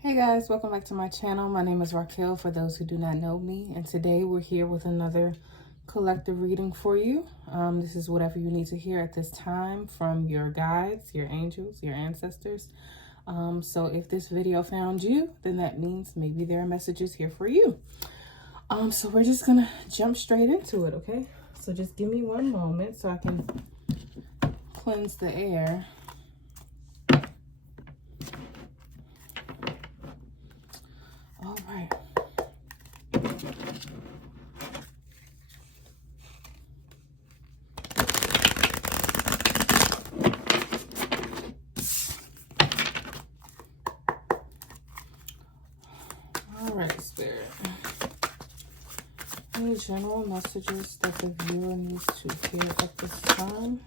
Hey guys, welcome back to my channel. My name is Raquel for those who do not know me, and today we're here with another collective reading for you. This is whatever you need to hear at this time from your guides, your angels, your ancestors. So if this video found you, then that means maybe there are messages here for you. So we're just gonna jump straight into it, okay? So just give me one moment so I can cleanse the air. All right. All right, Spirit. Any general messages that the viewer needs to hear at this time?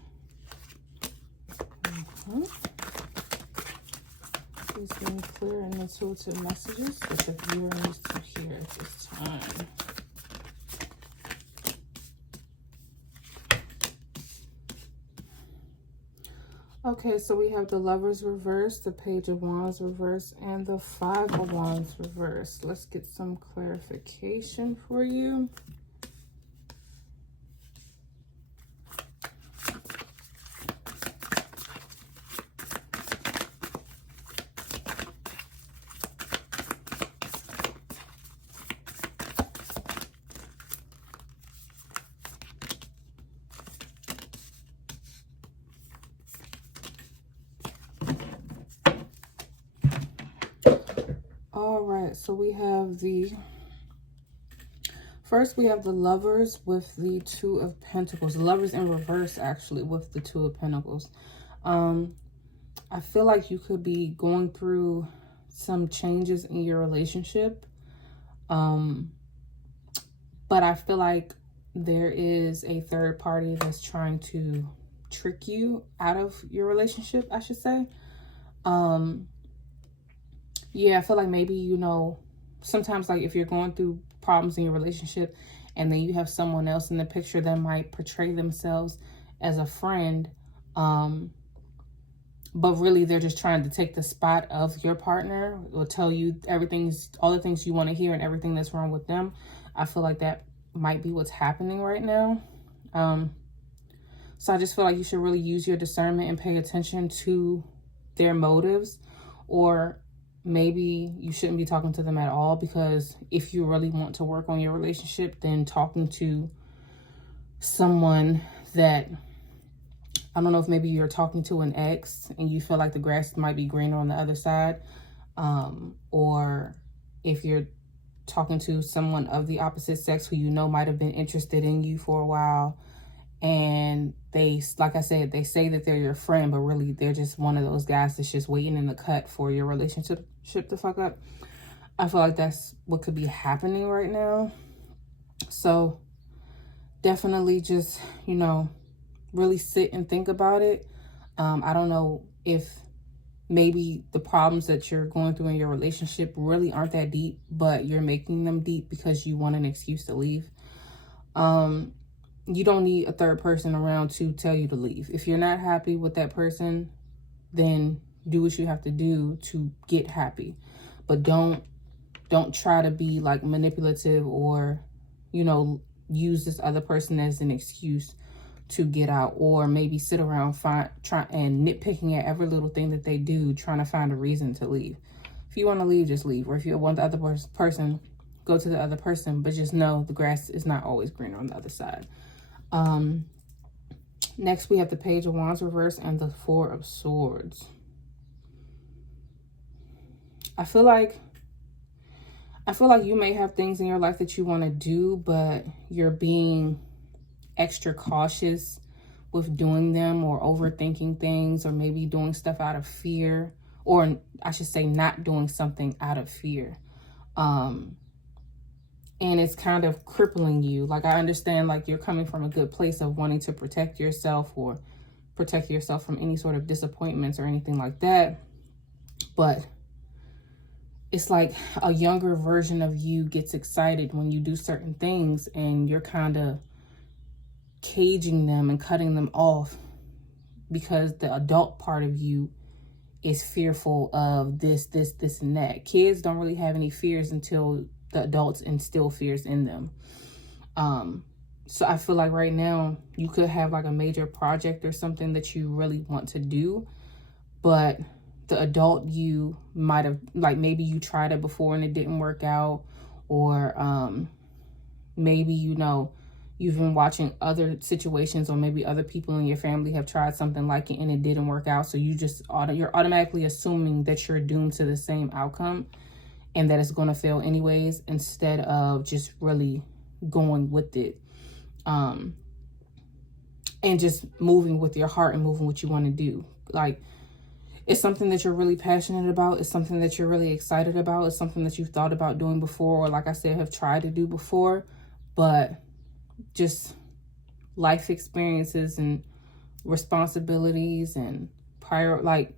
Please give me clear and intuitive messages that the viewer needs to hear at this time. Okay, so we have the Lovers reverse, the Page of Wands reverse, and the Five of Wands reverse. Let's get some clarification for you. All right, so we have first we have the Lovers with the Two of Pentacles. The Lovers in reverse, actually, with the Two of Pentacles. I feel like you could be going through some changes in your relationship. But I feel like there is a third party that's trying to trick you out of your relationship, I should say. Yeah, I feel like maybe, you know, sometimes like if you're going through problems in your relationship and then you have someone else in the picture that might portray themselves as a friend, but really they're just trying to take the spot of your partner or tell you all the things you want to hear and everything that's wrong with them. I feel like that might be what's happening right now. So I just feel like you should really use your discernment and pay attention to their motives, or maybe you shouldn't be talking to them at all, because if you really want to work on your relationship, then talking to someone that, I don't know if maybe you're talking to an ex and you feel like the grass might be greener on the other side, or if you're talking to someone of the opposite sex who you know might have been interested in you for a while, and they, like I said, they say that they're your friend, but really they're just one of those guys that's just waiting in the cut for your relationship to fuck up. I feel like that's what could be happening right now. So definitely just, you know, really sit and think about it. I don't know if maybe the problems that you're going through in your relationship really aren't that deep, but you're making them deep because you want an excuse to leave. You don't need a third person around to tell you to leave. If you're not happy with that person, then do what you have to do to get happy. But don't try to be like manipulative or, you know, use this other person as an excuse to get out, or maybe sit around and nitpicking at every little thing that they do, trying to find a reason to leave. If you want to leave, just leave. Or if you want the other person, go to the other person, but just know the grass is not always greener on the other side. Next we have the Page of Wands reverse and the Four of Swords. I feel like you may have things in your life that you want to do, but you're being extra cautious with doing them, or overthinking things, or maybe doing stuff out of fear, or I should say not doing something out of fear. And it's kind of crippling you. Like, I understand, like, you're coming from a good place of wanting to protect yourself, or protect yourself from any sort of disappointments or anything like that. But it's like a younger version of you gets excited when you do certain things, and you're kind of caging them and cutting them off because the adult part of you is fearful of this, and that. Kids don't really have any fears until the adults instill fears in them. So I feel like right now you could have like a major project or something that you really want to do, but the adult you might have, like, maybe you tried it before and it didn't work out, or maybe, you know, you've been watching other situations, or maybe other people in your family have tried something like it and it didn't work out. So you're automatically assuming that you're doomed to the same outcome and that it's going to fail anyways, instead of just really going with it. And just moving with your heart and moving what you want to do. Like, it's something that you're really passionate about. It's something that you're really excited about. It's something that you've thought about doing before, or like I said, have tried to do before, but just life experiences and responsibilities and like,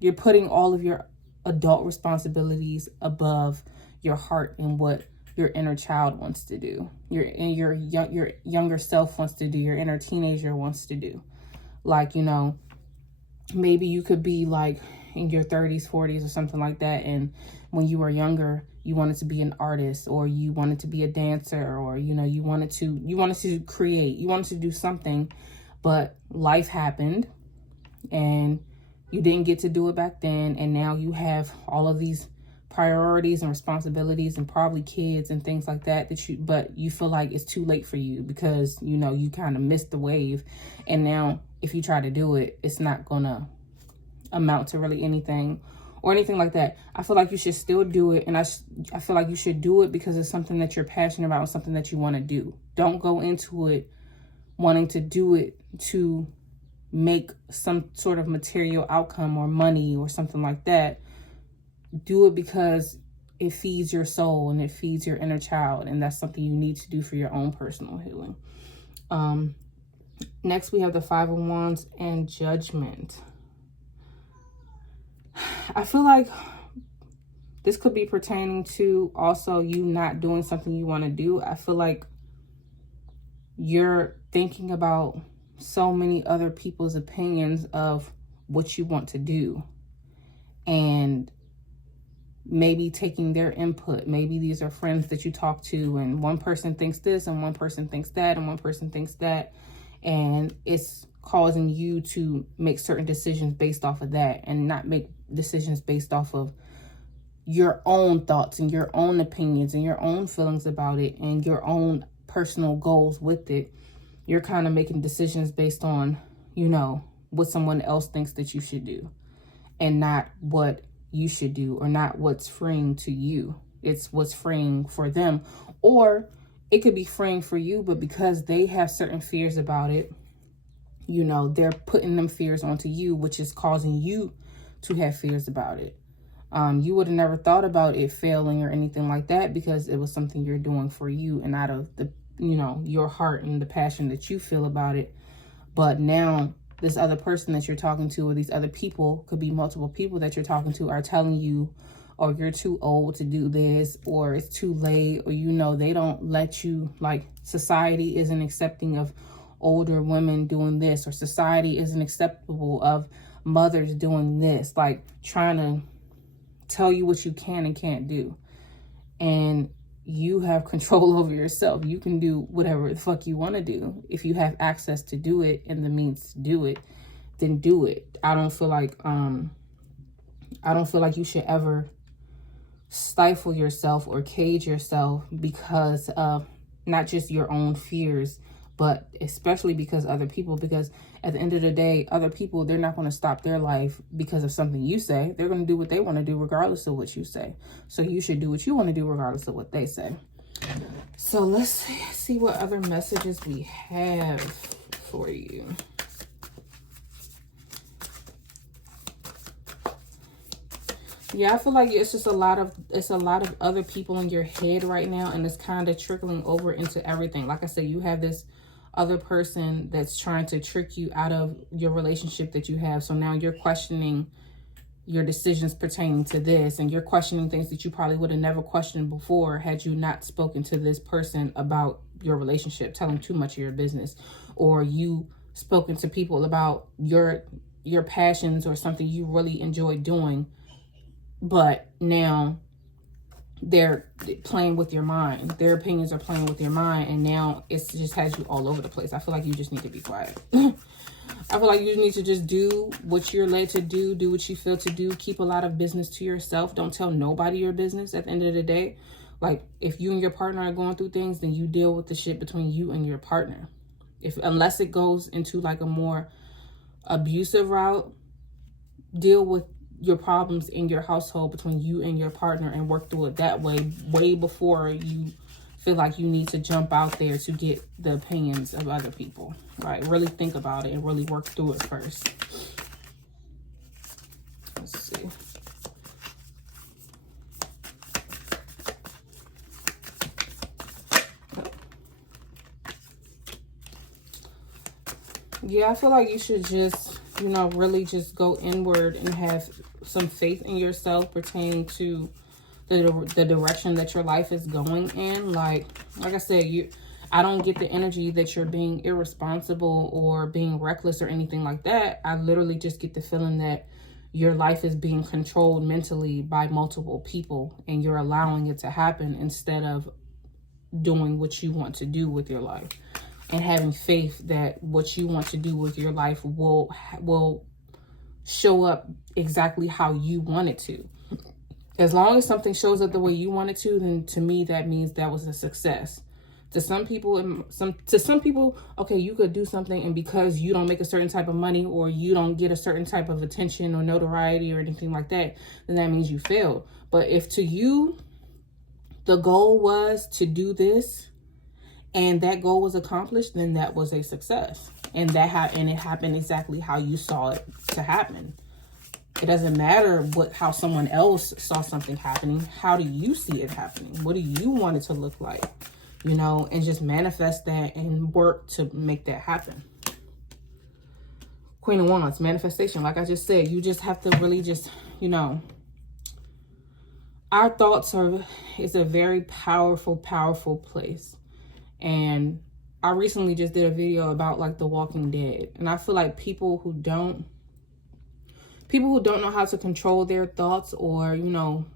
you're putting all of your adult responsibilities above your heart and what your inner child wants to do, your younger self wants to do, your inner teenager wants to do. Like, you know, maybe you could be like in your 30s, 40s or something like that, and when you were younger, you wanted to be an artist, or you wanted to be a dancer, or, you know, you wanted to create, you wanted to do something, but life happened and you didn't get to do it back then, and now you have all of these priorities and responsibilities and probably kids and things like that, but you feel like it's too late for you because, you know, you kind of missed the wave, and now if you try to do it, it's not gonna amount to really anything or anything like that. I feel like you should still do it, and I feel like you should do it because it's something that you're passionate about and something that you want to do. Don't go into it wanting to do it to make some sort of material outcome or money or something like that. Do it because it feeds your soul and it feeds your inner child, and that's something you need to do for your own personal healing. Next, we have the Five of Wands and Judgment. I feel like this could be pertaining to also you not doing something you want to do. I feel like you're thinking about so many other people's opinions of what you want to do, and maybe taking their input. Maybe these are friends that you talk to, and one person thinks this and one person thinks that and one person thinks that, and it's causing you to make certain decisions based off of that and not make decisions based off of your own thoughts and your own opinions and your own feelings about it and your own personal goals with it. You're kind of making decisions based on, you know, what someone else thinks that you should do, and not what you should do, or not what's freeing to you. It's what's freeing for them, or it could be freeing for you, but because they have certain fears about it, you know, they're putting them fears onto you, which is causing you to have fears about it. You would have never thought about it failing or anything like that because it was something you're doing for you and out of the, you know, your heart and the passion that you feel about it. But now this other person that you're talking to, or these other people, could be multiple people that you're talking to, are telling you, or you're too old to do this, or it's too late, or, you know, they don't let you, like, society isn't accepting of older women doing this, or society isn't acceptable of mothers doing this, like trying to tell you what you can and can't do. And you have control over yourself. You can do whatever the fuck you want to do. If you have access to do it and the means to do it, then do it. I don't feel like you should ever stifle yourself or cage yourself because of not just your own fears, but especially because other people, because at the end of the day, other people, they're not going to stop their life because of something you say. They're going to do what they want to do regardless of what you say. So you should do what you want to do regardless of what they say. So let's see what other messages we have for you. Yeah, I feel like it's just a lot of other people in your head right now, and it's kind of trickling over into everything. Like I said, you have this other person that's trying to trick you out of your relationship that you have. So now you're questioning your decisions pertaining to this, and you're questioning things that you probably would have never questioned before had you not spoken to this person about your relationship, telling too much of your business, or you spoken to people about your your passions or something you really enjoy doing, but now they're playing with your mind. Their opinions are playing with your mind, and now it just has you all over the place. I feel like you just need to be quiet. I feel like you need to just do what you're led to do what you feel to do. Keep a lot of business to yourself. Don't tell nobody your business at the end of the day. Like, if you and your partner are going through things, then you deal with the shit between you and your partner. Unless it goes into like a more abusive route, deal with your problems in your household between you and your partner and work through it that way before you feel like you need to jump out there to get the opinions of other people. Right? Really think about it and really work through it first. Let's see. Yeah, I feel like you should just, you know, really just go inward and have some faith in yourself pertaining to the direction that your life is going in. Like I said, I don't get the energy that you're being irresponsible or being reckless or anything like that. I literally just get the feeling that your life is being controlled mentally by multiple people and you're allowing it to happen instead of doing what you want to do with your life. And having faith that what you want to do with your life will show up exactly how you want it to. As long as something shows up the way you want it to, then to me that means that was a success. To some people, okay, you could do something, and because you don't make a certain type of money or you don't get a certain type of attention or notoriety or anything like that, then that means you failed. But if to you the goal was to do this, and that goal was accomplished, then that was a success. And it happened exactly how you saw it to happen. It doesn't matter how someone else saw something happening. How do you see it happening? What do you want it to look like? You know, and just manifest that and work to make that happen. Queen of Wands, manifestation. Like I just said, you just have to really just, you know, our thoughts is a very powerful, powerful place. And I recently just did a video about like The Walking Dead. And I feel like people who don't know how to control their thoughts or, you know,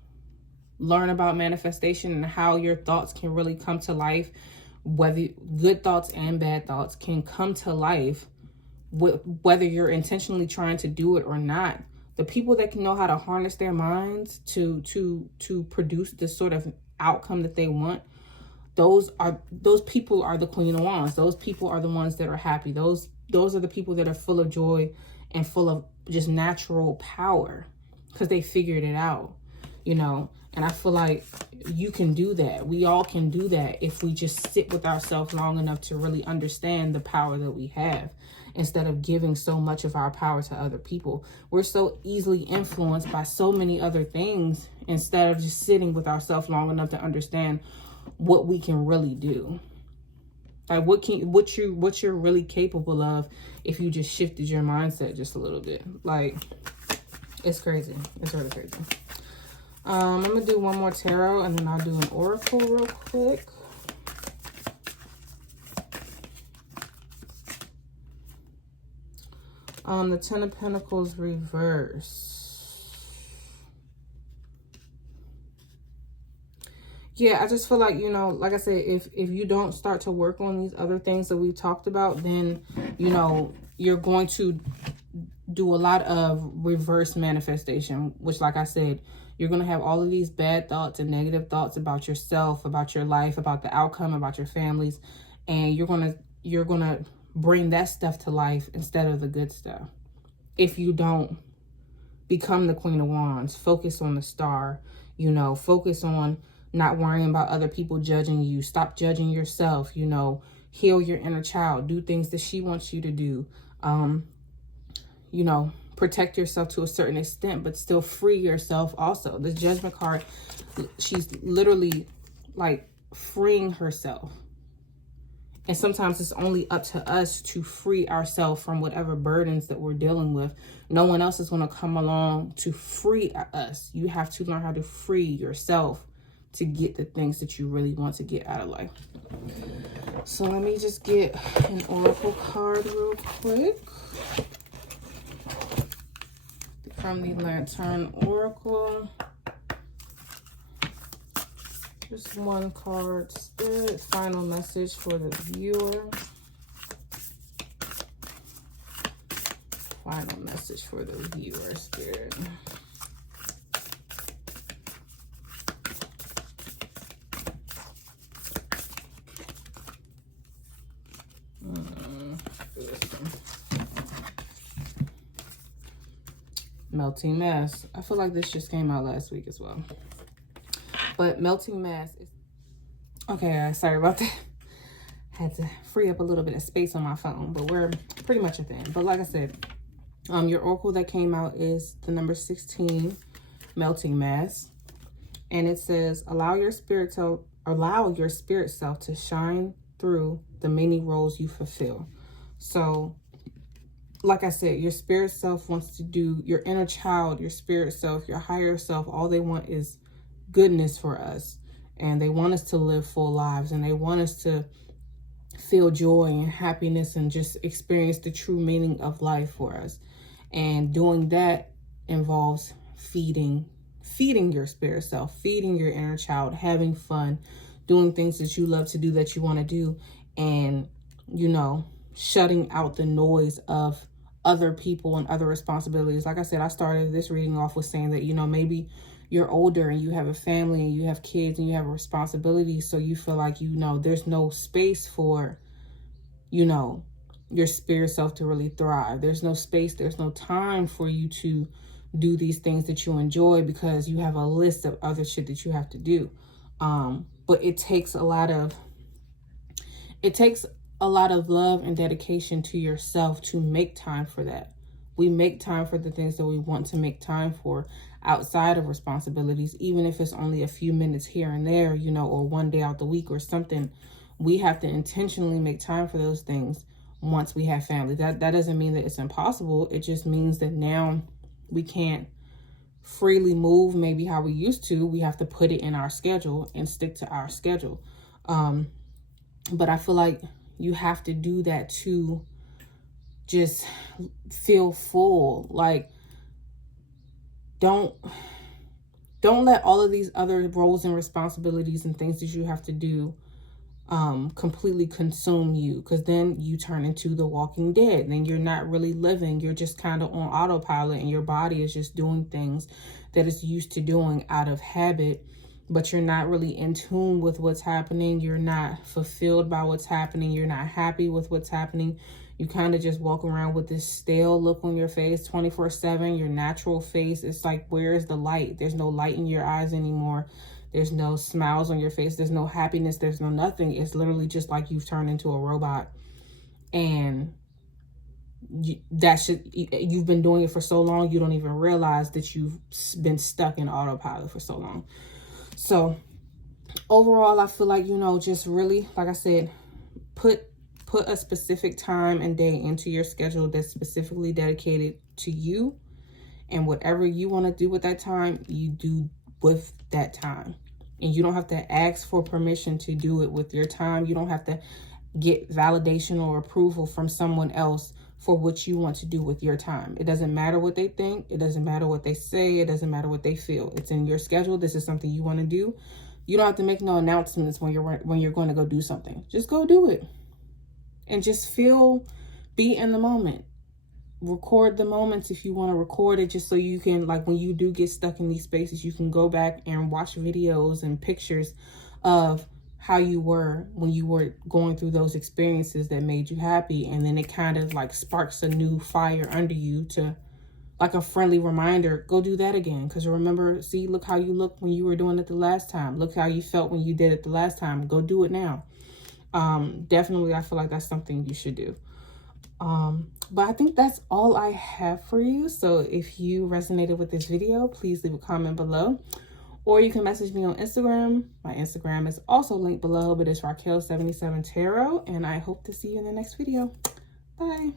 learn about manifestation and how your thoughts can really come to life, whether good thoughts and bad thoughts can come to life, whether you're intentionally trying to do it or not. The people that can know how to harness their minds to produce this sort of outcome that they want, those people are the Queen of Wands. Those people are the ones that are happy. Those are the people that are full of joy and full of just natural power because they figured it out, you know. And I feel like you can do that. We all can do that if we just sit with ourselves long enough to really understand the power that we have instead of giving so much of our power to other people. We're so easily influenced by so many other things instead of just sitting with ourselves long enough to understand what we can really do. Like what you're really capable of if you just shifted your mindset just a little bit. Like, it's crazy. It's really crazy. I'm gonna do one more tarot and then I'll do an oracle real quick. The Ten of Pentacles reverse. Yeah, I just feel like, you know, like I said, if you don't start to work on these other things that we've talked about, then, you know, you're going to do a lot of reverse manifestation, which, like I said, you're going to have all of these bad thoughts and negative thoughts about yourself, about your life, about the outcome, about your families, and you're going to bring that stuff to life instead of the good stuff. If you don't become the Queen of Wands, focus on the star, you know, focus on not worrying about other people judging you. Stop judging yourself, you know, heal your inner child, do things that she wants you to do. You know, protect yourself to a certain extent, but still free yourself also. The Judgment card, she's literally like freeing herself. And sometimes it's only up to us to free ourselves from whatever burdens that we're dealing with. No one else is going to come along to free us. You have to learn how to free yourself to get the things that you really want to get out of life. So let me just get an oracle card real quick. from the Lantern Oracle. Just one card, Spirit. Final message for the viewer. Final message for the viewer, Spirit. Melting Mass. I feel like this just came out last week as well. But Melting Mass is... Okay, sorry about that. Had to free up a little bit of space on my phone, but we're pretty much at the end. But like I said, your oracle that came out is the number 16, Melting Mass. And it says, allow your spirit self to shine through the many roles you fulfill. So, like I said, your spirit self wants to do, your inner child, your spirit self, your higher self, all they want is goodness for us. And they want us to live full lives, and they want us to feel joy and happiness and just experience the true meaning of life for us. And doing that involves feeding your spirit self, feeding your inner child, having fun, doing things that you love to do, that you want to do, and, you know, shutting out the noise of other people and other responsibilities. Like I said, I started this reading off with saying that, you know, maybe you're older and you have a family and you have kids and you have a responsibility. So you feel like, you know, there's no space for, you know, your spirit self to really thrive. There's no space. There's no time for you to do these things that you enjoy because you have a list of other shit that you have to do. But it takes a lot of love and dedication to yourself to make time for that. We make time for the things that we want to make time for outside of responsibilities, even if it's only a few minutes here and there, you know, or one day out the week or something. We have to intentionally make time for those things once we have family. That doesn't mean that it's impossible. It just means that now we can't freely move maybe how we used to. We have to put it in our schedule and stick to our schedule. But I feel like you have to do that to just feel full. Like, don't let all of these other roles and responsibilities and things that you have to do completely consume you, because then you turn into the Walking Dead. Then you're not really living. You're just kind of on autopilot, and your body is just doing things that it's used to doing out of habit, but you're not really in tune with what's happening. You're not fulfilled by what's happening. You're not happy with what's happening. You kind of just walk around with this stale look on your face 24/7. Your natural face, it's like, where is the light? There's no light in your eyes anymore. There's no smiles on your face. There's no happiness. There's no nothing. It's literally just like you've turned into a robot. And you've been doing it for so long, you don't even realize that you've been stuck in autopilot for so long. So overall, I feel like, you know, just really, like I said, put a specific time and day into your schedule that's specifically dedicated to you, and whatever you want to do with that time, you do with that time. And you don't have to ask for permission to do it with your time. You don't have to get validation or approval from someone else for what you want to do with your time. It doesn't matter what they think. It doesn't matter what they say. It doesn't matter what they feel. It's in your schedule. This is something you want to do. You don't have to make no announcements when you're going to go do something. Just go do it. And just be in the moment. Record the moments if you want to record it, just so you can, like, when you do get stuck in these spaces, you can go back and watch videos and pictures of how you were when you were going through those experiences that made you happy. And then it kind of like sparks a new fire under you, to like a friendly reminder, go do that again. Because remember, see, look how you looked when you were doing it the last time. Look how you felt when you did it the last time. Go do it now. Definitely, I feel like that's something you should do. But I think that's all I have for you. So if you resonated with this video, please leave a comment below, or you can message me on Instagram. My Instagram is also linked below, but it's Raquel77 Tarot, and I hope to see you in the next video. Bye.